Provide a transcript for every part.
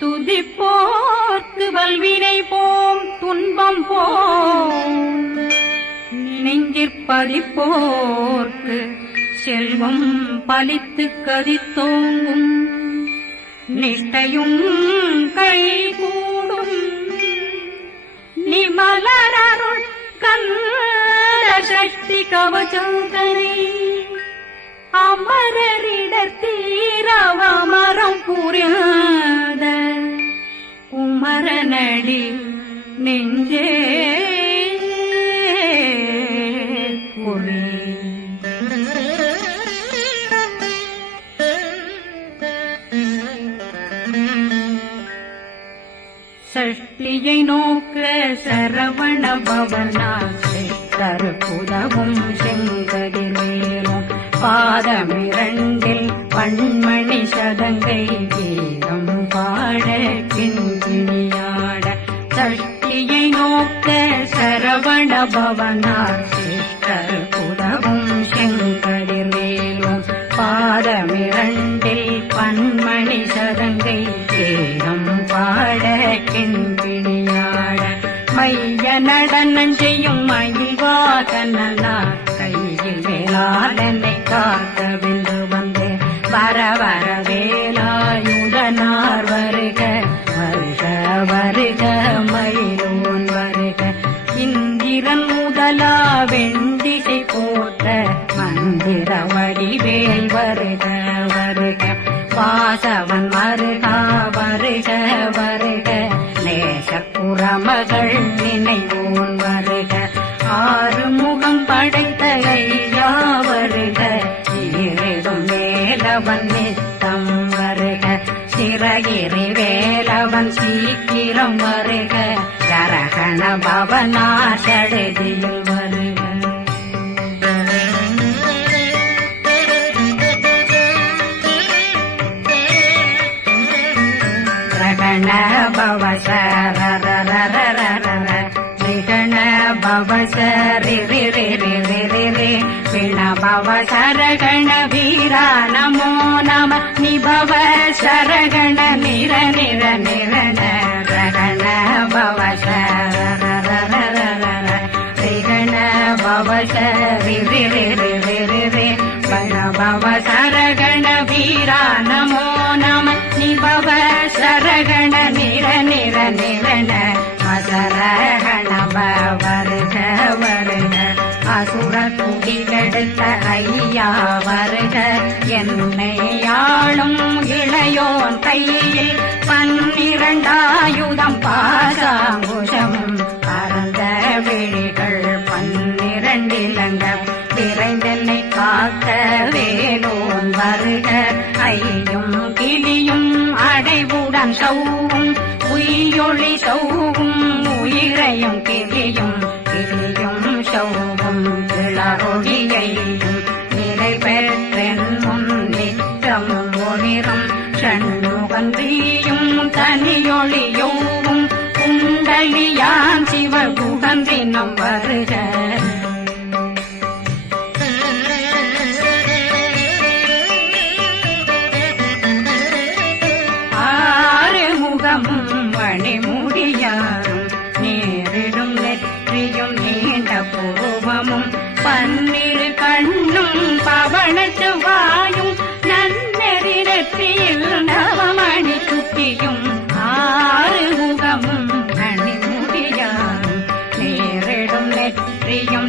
துதிப்போர்க்கு வல்வினை போம் துன்பம் போம் நெஞ்சிற்பதிப்போர்க்கு செல்வம் பலித்து கதித்தோங்கும் நிஷ்டையும் கைகூடும் நிமலரருள் கந்த சக்தி கவசந்தனை அமரரிடத்தீரவமரம் புரியாத குமரனடி நெஞ்சே புரி சஷ்டியை நோக்க சரவண பவனாசை கருப்புதவும் செங்கதிர்வேலும் பாதமிரண்டில் பண்மணி சதங்கை கீதம் பாட கிண்கிணியாட சஷ்டியை நோக்க சரவண பவனாசை கருப்புதவும் செங்கதிர்வேலும் பாதமிரண்டில் பண்மணி சதங்கை கீதம் பாட கிண்கிணியாட மைய நடனம் செய்யும் மயில்வாகனார் கையில் வேளாளனை காக்க வென்று வந்து வர வர வேலாயுதனார் வருக வருக வருக மயிலோன் வருக இந்திரன் முதலா வெண்டிசை போற்ற மந்திர வடிவேல் வருக வருக வாசவன் வருகா வருக வருக நேசப்புறமகள் நினைவோன் வருக ஆறு முகம் படைத்த ஐயா வருக ஈரிடும் வேலவன் நித்தம் வருக சிறகிரி வேலவன் சீக்கிரம் வருக ஜரகண பவனார் சடதியில் வருக ரகண பவசரரரரரர ரிகண பவசரி ரி பிண பவசரகண வீரா நமோ நம நிபவ சரகண நிர நிர நிரண ரகண பவசரரரரர ரிகண பவசரி ரி பிண பவசரகண வீரா நமோ நம நிபவ சரகண நிர நிர நிரண மசரகண வருக வருக அசுர குடிலெடுத்த ஐயா வருக என்னை ஆளும் இளையோன் கையில் 12 பாசாங்குஷம் பரந்த விழிகள் 12 இலங்க விரைந்தென்னை காக்க வேலோன் வருக ஐயும் கிளியும் அடைவுடன் சௌவும் உயிரொளி சௌவும் உயிரையும் கிளியும் கிளியும் சௌவும் இளரொழியையும் நிலை பெற்றென் முன் நித்தம் ஒளிரும் ஷண்முகந்தியும் தனியொளியோவும் குண்டலியான் சிவகுகந்தினம் வருக மணிமுடியாரும் நேரிடும் நெற்றியும் நீண்ட பூவமும் 12 கண்ணும் பவனத்து வாயும் நன்னெறி நெற்றியில் நவமணி சுட்டியும் 6 முகமும் மணிமுடியாரும் நேரிடும் நெற்றியும்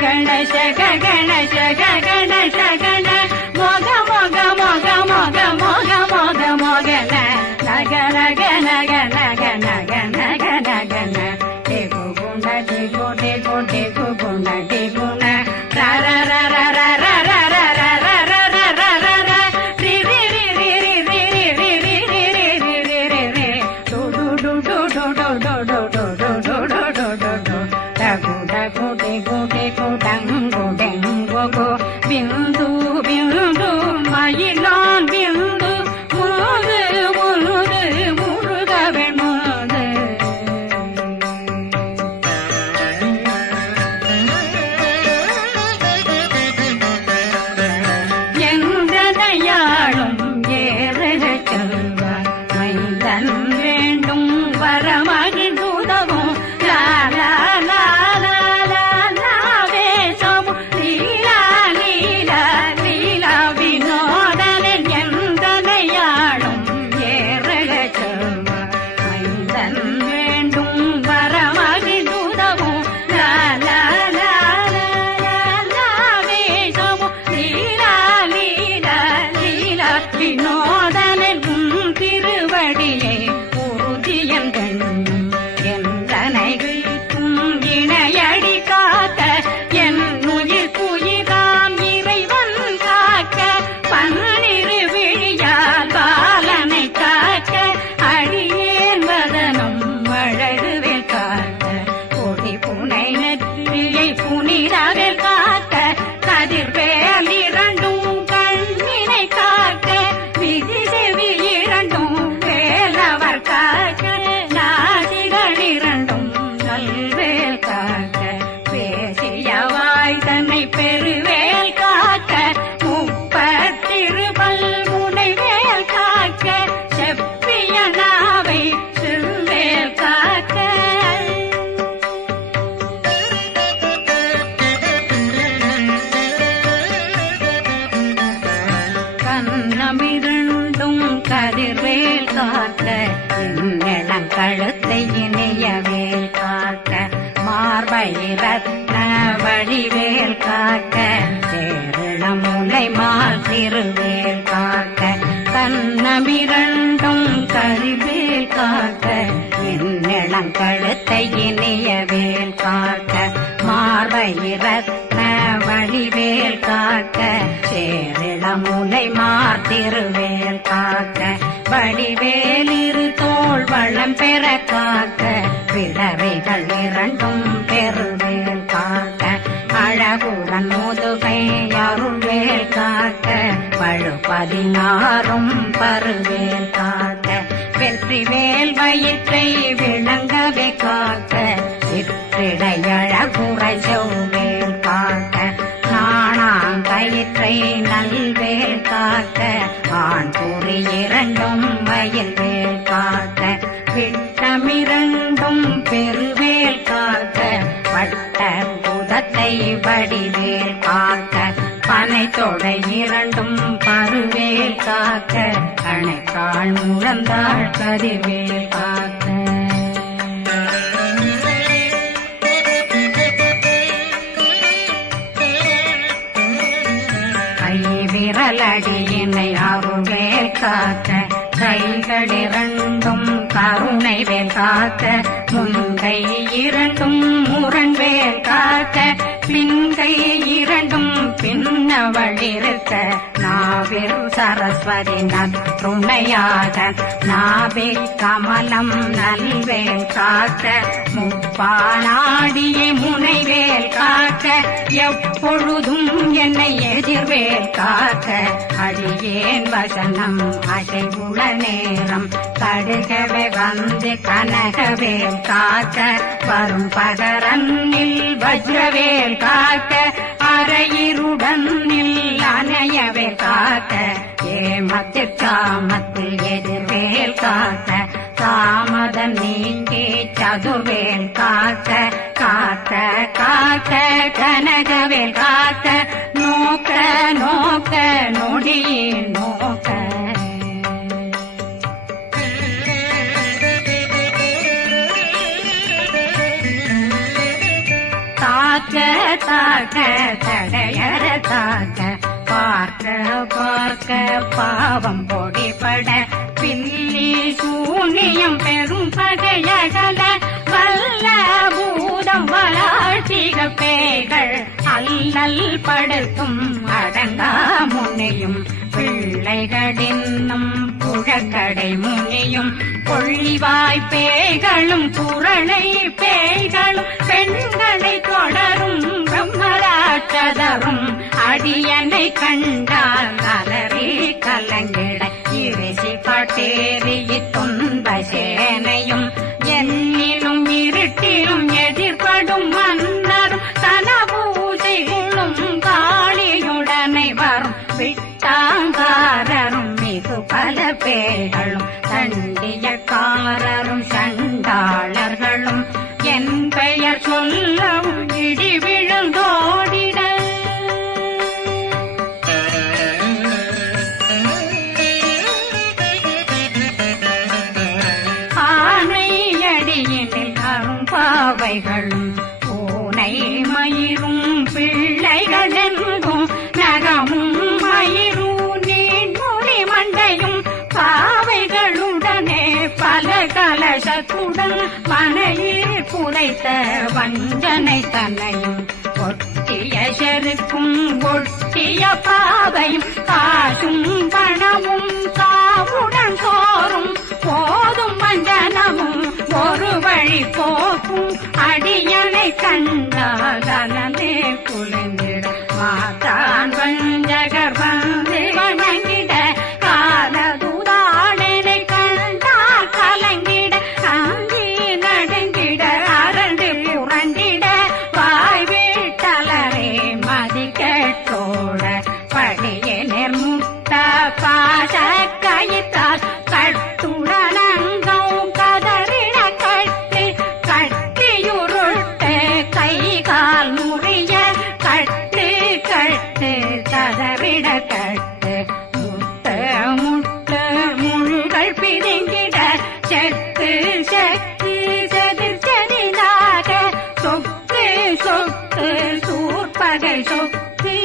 கணேச கணேச கணேச கண மோக மோக மோக மோக மோக மோக மோகன நக நக நக நக நக நக நகன டேகு குண்ட டேகு டேகு டேகு குண்ட டேகுன ர ர ர ர ர ர ர ர ர ர ர ர ர ர ரி ரி ரி ரி ரி ரி ரி ரி ரி ரி ரி ரி ரி ரி டு டு டு டு டு டு டு டு டு டு டு டு டு டு டு டகு டகு டேகு டேகு டங்கு டெங்கு கு பிந்து பிந்து மயிலான் பிந்து முழுது முழுது முழுகவே முழுது எங்கனையாளும் ஏறச் செல்வார் மைந்தன் வேண்டும் வரமகிழ் உதவும் லா லா லா லா லா லா வேஷமும் லீலா லீலா லீலா வினோதனின் எந்தனையாளும் ஏறச் செல்வார் மைந்தன் வேண்டும் வரமகிழ் உதவும் லா லா லா லா லா லா வேஷமும் லீலா லீலா லீலா வினோதனின் திருவடியை உறுதியன் கண்ணும் எந்தனைகளுக்கும் இணையடி காக்க என் உயிர் குயிராம் இறைவன் காக்க பன்னிரு விழியால் பாலனை காக்க அடியேன் வதனம் அழகுவில் காக்க கொடி புனை நெற்றியை புனிதவில் காக்க கதிர்வேல் இரண்டும் கண்ணினை காக்க விதி செவி இரண்டும் வேலவர் காக்க நாசிகள் இரண்டும் நல்வேல் காக்க பேசியவாய் தன்னை பெருவேல் காக்க முப்பத்திருபல் முனைவேல் காக்க செப்பிய நாவை செல்வேல் காக்க கண்ணமிரண்டும் கதிர்வேல் காக்க இளங்கழுத்தை இணையவேல் காக்க மார்பை ரத்ன வடிவேல் காக்க சேரணமுலை மால் திருவேல் காக்க கண்ணமிரண்டும் கதிர்வேல் காக்க இளங்கழுத்தை இணையவேல் காக்க மார்பை ரத்ன வடிவேல் காக்க சேரிளமுலை மார்த்திருவேல் காக்க வடிவேல் இரு தோள் வளம் பெற காக்க பிறவைகள் இரண்டும் பெருவேல் காக்க அழகுடன் முதுகை அருள்வேல் காக்க பழு 16 பருவேல் காக்க வெற்றிவேல் வயிற்றை விளங்கவே காக்க சிற்றிடையழகுரை செவ்வேல் காக்க நாணாங்கயிற்றை நல்வேல் காக்க ஆண் குறி இரண்டும் வயல்வேல் காக்க விட்டமிரண்டும் பெருவேல் காக்க வட்ட புதத்தை வடிவேல் காக்க பனை தொடை இரண்டும் பருவேல் காக்க அணைக்கால் முழந்தாள் கதிர்வேல் காக்க விரலடியினை அருள்வேல் காக்க கைகள் இரண்டும் கருணை வேல் காக்க முன்கை இரண்டும் முரண்வேல் காக்க பின்கை இரண்டும் பின்னவழிருக்க நாவில் சரஸ்வதி நற்றுணையாக நாவே கமலம் நல்வேல் காக்க முப்பானாடியை முனைவேல் காக்க எப்பொழுதும் என்னை எதிர்வேல் காக்க அடியேன் வசனம் அசைவுள நேரம் கடுகவே வந்து கனகவேல் காக்க வரும் பகரன்னில் வஜ்ரவேல் காக்க அரையிருடன் அணையவே காக்க ஏமத்திற்காமத்தில் எதிர்வேல் காக்க தாமதம் நீங்கி சதுர்வேல் காக்க காக்க காக்க கனகவேல் காக்க நோக்க நோக்க நொடியே நோக்க தாக்க தாக்க தடையற தாக்க பார்க்க பார்க்க பாவம் பொடிபட பில்லி சூனியம் பெரும் பகையகல வல்ல பூதம் வளாழ்த்திக பேய்கள் அல்லல் படுத்தும் அடங்கா முனையும் பிள்ளைகளின்னும் புழக்கடை முனியும் கொள்ளிவாய் பேய்களும் குரளை பேய்களும் பெண்களை தொடரும் பிரம்மராட்சதரும் அடியனை கண்டால் அலறி கலங்கிட இரிசி பட்டேறி துன்ப சேனையும் என்னிலும் இருட்டிலும் எதிர்படும் மன்னரும் தனபூஜைகளும் காளியுடனை வரும் விட்டாங்காரரும் மிகு பல பேர்களும் தண்டியக்காரரும் சண்டாளர்களும் என் பெயர் சொல்லவும் இடி விழுந்தோடிட ஆனையடியினில் அரும்பாவைகளும் பூனை மயிரும் பிள்ளைகளெங்கும் நகமும் மயிரும் நீண்மொழி மண்டையும் பாவைகளுடனே பல கலசத்துடன் மனையில் புதைத்த வஞ்சனை தன்னையும் ஒட்டிய செருக்கும் ஒட்டிய பாவையும் காசும் பணமும் காவுடன் சோறும் போதும் வஞ்சனமும் ஒரு வழி போக்கும் அடியனை கண்டால் அனலே குளிர்ந்திட மாத்தான் வஞ்சகர் வந்து வணங்கிட காலதுதாடனை கண்டால் கலங்கிட அங்கி நடுங்கிட அரண்டு புரண்டிட வாய் வீட்டலரே மதி கேட்டோட படியே நிர்முட்ட பாச கயித்தால் கட்டுடனங்கும் கதறிட கட்டி கட்டியுருட்டு கை கால் முறிய கட்டு கட்டு கதறிட கட்டு முட்டு முட்டு முள்கள் பிதுங்கிட செத்து செத்து செதிர் செதிலாக சொக்கு சொக்கு சூர்பகை சொக்கு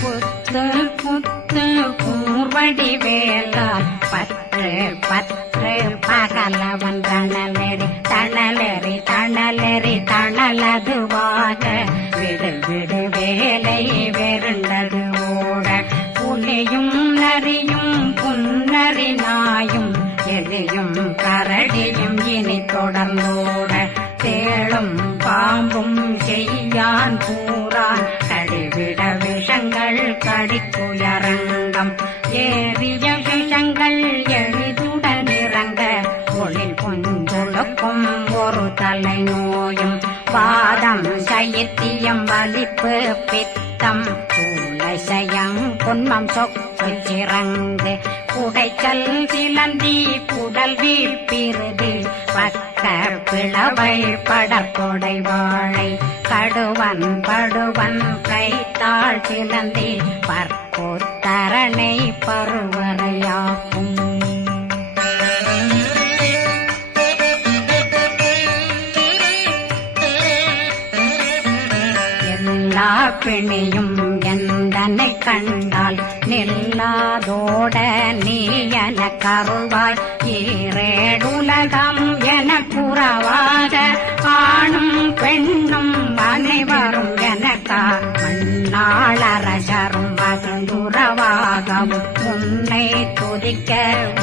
புத்து புத்து கூர்வடி வேலால் பற்று பற்று பகலவன் தணலெறி தணலெறி தணலெறி தணலதுவாக விடு விடு வேலை வெருண்டது ஓட புலியும் நரியும் புன்னரி நாயும் எலியும் கரடியும் இனி தொடர்ந்தோட தேளும் பாம்பும் செய்யான் பூரான் கடிவிட விஷங்கள் கடிக்குயரங்கம் ஏறிய விஷங்கள் எளிதுடன் இறங்க ஒளில் கொஞ்சொழுக்கும் ஒரு தலை நோயும் வாதம் சைத்தியம் வலிப்பு பித்தம் சூளைசயம் குன்மம் சொக்கு சிறங்கு குடைச்சல் சிலந்தி குடல் வீழ்பிருதி பக்க பிளவை படற்கொடை வாழை கடுவன் படுவன் கைத்தாள் சிலந்தி பற்போத்தரணை பருவரையாக்கும் எல்லா பிணியும் எந்தனை கண்டால் நில்லாதோட நீ என கருவாய் ஈரேடுலகம் என குறவாக ஆணும் பெண்ணும் அனைவரும் எனக்கா மண்ணாளரசரும் மகந்துறவாகவும் உன்னை துதிக்க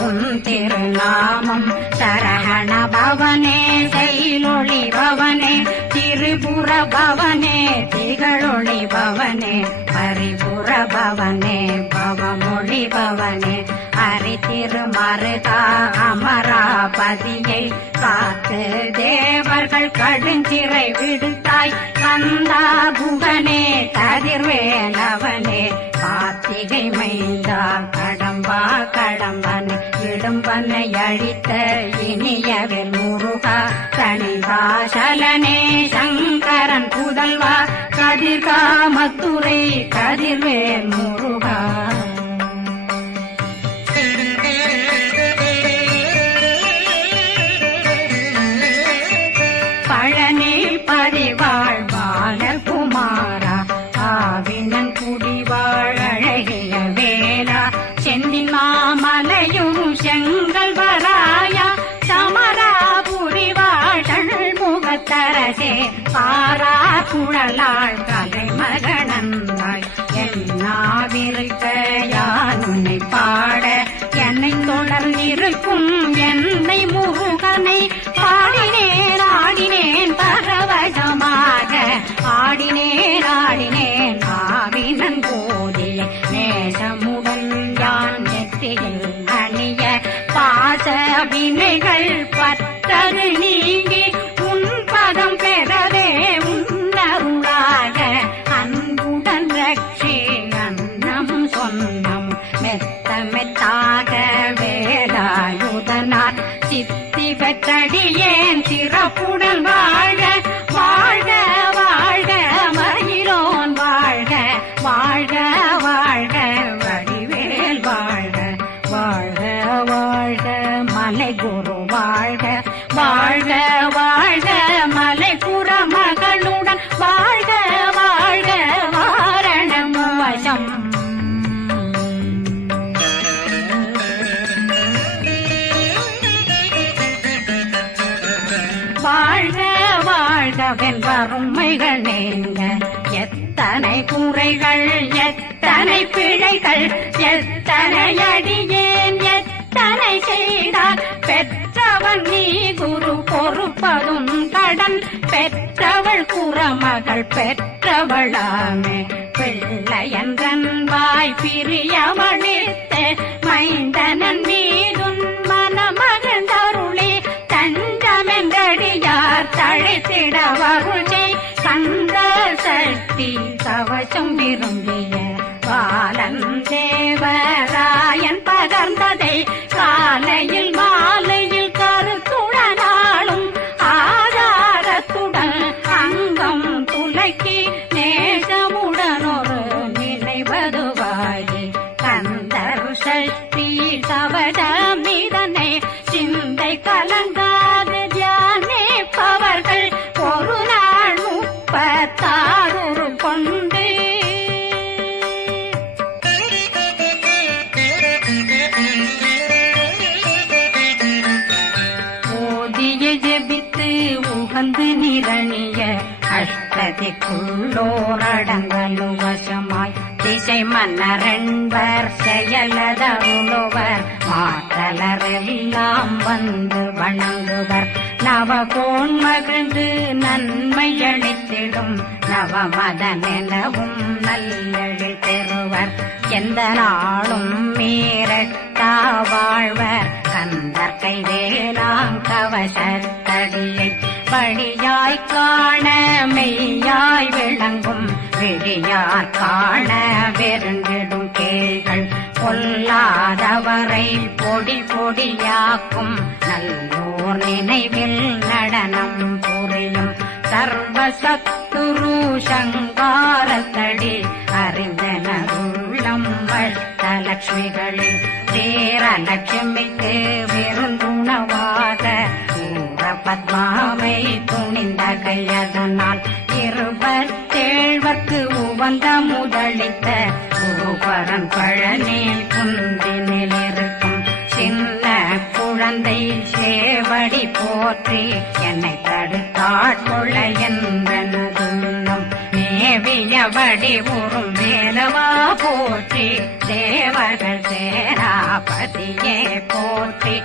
உன் திருநாமம் சரகண பவனே செயலொளி பவனே திரிபுர பவனே திகழொளி பவனே பரிபுர பவனே பவமொழி பவனே ஹரி திருமருகா அமராபதியை காத்து தேவர்கள் கடுஞ்சிறை விடுத்தாய் கந்தா புகனே கதிர்வேலவனே கார்த்திகை மைந்தா கடம்பா கடம்பனை இடும்பனை அழித்த இனியவில் முருகா தனிவாசலனே சங்கரன் புதல்வா கதிர்காமத்துறை கதிர்வேல் முருகா மங்கள்வராயா சமராபுரிவாழ் முகத்தரசே காரா குழலாள் கலை மகனந்தாய் என்னாவிருக்க யான் உன்னை பாட என்னை தொடர்ந்திருக்கும் என்னை முருகனை பாடினேன் ஆடினேன் பரவசமாக ஆடினேன் ஆடினேன் ஆவினன் போதிய நேசமுடன் யான் நெற்றியில் அணிய பாச வினைகள் பற்றது நீங்கி உன் பதம் பெறவே உன்னருளாக அன்புடன் ரட்சி அன்னம் சொன்னம் மெத்த மெத்தாக வேலாயுதனார் சித்தி பெற்றடியேன் சிறப்புடன் வாழ வாழ்க வாழ்க மயிலோன் வாழ்க வாழ்க வாழ்க வடிவேல் வாழ்க வாழ்க வாழ்க மலை குரு வாழ்க வாழ்க வாழ்க மலை குற மகனுடன் வாழ்க வாழ்க வாரணம் வசம் வாழ்க வாழ்கவென் வறுமைகள் நீங்க எத்தனை குறைகள் எத்தனை பிழைகள் எத்தனை அடியேன் எத்தனை செய்தார் பெற்றவன் நீ குரு பொறுப்பதும் கடன் பெற்றவள் குறமகள் பெற்றவளாமே பிள்ளையன்றன் வாய் பிரியவழித்த மைந்தனன் மீதுன் மனமகந்தருளி தஞ்சமென்றடியார் தழைத்திட வருளை கந்த சக்தி கவசம் விரும்பிய பாலன் தேவராயன் பகர்ந்ததை காலையில் மாலையில் கருத்துடனாலும் ஆதாரத்துடன் அங்கம் துலக்கி நேசமுடனொரு நினைவதுவாகி கந்தர் சக்தி கவசமிதனை சிந்தை கலங்காது தியானிப்பவர்கள் ஒரு நாள் 36 கொண்டு ஓதிய ஜெபித்து உகந்து நிரணிய அஷ்டதிக்குள்ளோரடங்கலு வசமாய் திசை மன்னரென்பர் செயலதருளுவர் மாற்றலரெல்லாம் வந்து வணங்குவர் நவகோன் மகிழ்ந்து நன்மையளித்திடும் நவமதனெனவும் நல்லெழில் பெறுவர் எந்த நாளும் மீறட்டா வாழ்வர் கந்தர் கைவேலாங் கவசத்தடியை படியாய் காண மெய்யாய் விளங்கும் விழியார் காண வெருங்கிடும் கேள்கள் பொல்லாதவரை பொடி பொடியாக்கும் நல்லோர் நினைவில் நடனம் புரியும் சர்வசத்துரு சங்காரத்தடி அறிந்தனருள்ளம் அஷ்டலட்சுமிகளில் சேரலட்சுமிக்கு விருந்துணவாக பத்மாவை துணிந்த கையதனால் 27 உவந்த முதலித்த குருபரன் பழனி குந்தினில் இருக்கும் சின்ன குழந்தை சேவடி போற்றி என்னை தடுத்தாட்கொள்ள என்பனதுன்னும் மேவியபடி உறும் வேலவா போற்றி தேவர்கள் சேராபதியே போற்றி